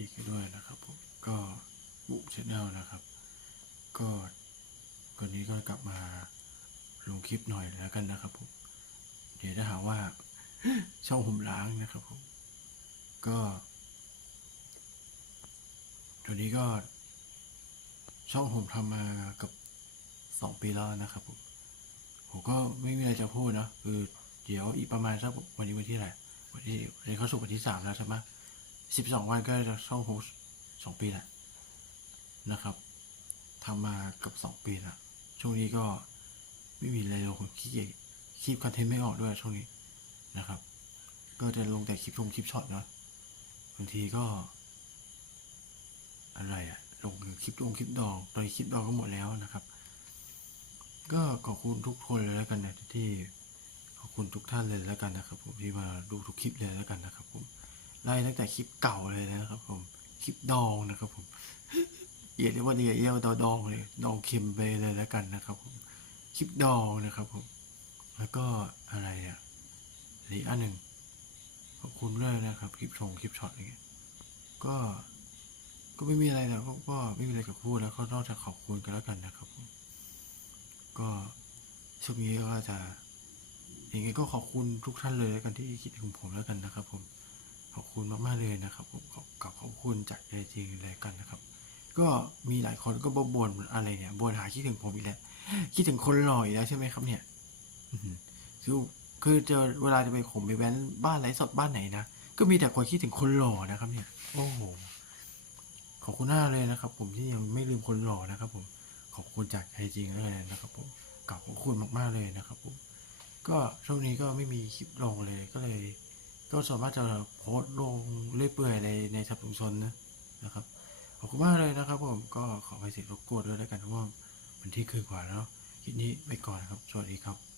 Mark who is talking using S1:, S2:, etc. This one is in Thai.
S1: อีกด้วยนะครับผมก็บุกชแนลนะครับ ก็วันนี้ก็กลับมาลงคลิปหน่อยแล้วกันนะครับผมเดี๋ยวจะหาว่าช่องผมล้างนะครับผมก็ตัวนี้ก็ ช่องผมทำมากับสองปีแล้วนะครับผมผมก็ไม่มีอะไรจะพูดนะคือเดี๋ยวอีกประมาณสักวันนี้วันที่อะไหรวันที่วันนี้เขาสู่วันที่สามแล้วใช่ไหม สิบสองวันก็จะช่องผมสสองปีแหละนะครับทำมากับสองปีแล้วช่วงนี้ก็ไม่มีอะไรเลยผมขี้เกียจคลิปคอนเทนต์ไม่ออกด้วยช่วงนี้นะครับ ก็จะลงแต่คลิปชมคลิปช็อตเนาะบางทีก็ อะไรอะลงคลิปลงคลิปดองตอนคลิปดองก็หมดแล้วนะครับ ก็ขอบคุณทุกคนเลยแล้วกันนะที่ขอบคุณทุกท่านเลยแล้วกันนะครับ ผมที่มาดูทุกคลิปเลยแล้วกันนะครับผม ไล่ตั้งแต่คลิปเก่าเลยนะครับผมคลิปดองนะครับผมเอียดเรียกว่าเดียเอียวดอดองเลยดองเค็มไปเลยแล้วกันนะครับผมคลิปดองนะครับผมแล้วก็อะไรอะอีกอันหนึ่งขอบคุณด้วยนะครับคลิปชงคลิปช็อตอย่างเงี้ยก็ก็ไม่มีอะไรแล้วก็ไม่มีอะไรกับพูดแล้วก็นอกจากขอบคุณกันแล้วกันนะครับผมก็ช่วงนี้ก็จะยังไงก็ขอบคุณทุกท่านเลยแล้วกันที่คิดถึงผมแล้วกันนะครับผม ขอบคุณมากๆเลยนะครับผมขอบกับขอบคุณจากใจจริงเลยกันนะครับ ก็มีหลายคนก็บ่นอะไรเนี่ยบ่นหาคิดถึงผมอีกแล้วคิดถึงคนหล่ออีกแล้วใช่ไหมครับเนี่ยคือคือเจอเวลาจะไปผมไปแว้นบ้านไรสดบ้านไหนนะก็มีแต่คนคิดถึงคนหล่อนะครับ เนี่ย โอ้โหขอบคุณหน้ากเลยนะครับ ผมที่ยังไม่ลืมคนหล่อนะครับ ผมขอบคุณจากใจจริงเลยนะครับ ผมกราบขอบคุณมากๆเลยนะครับ ผม ก็ช่วงนี้ก็ไม่มีคลิปลงเลยก็เลย ก็สามารถจะโพสลงเรื่อยเปื่อยในในชับชุมชนนะนะครับขอบคุณมากเลยนะครับผมก็ขอไปเสียรบกวนด้วยแล้วกันเพราะว่ามันที่คืนกว่าแล้วคลิปนี้ไปก่อนครับ สวัสดีครับ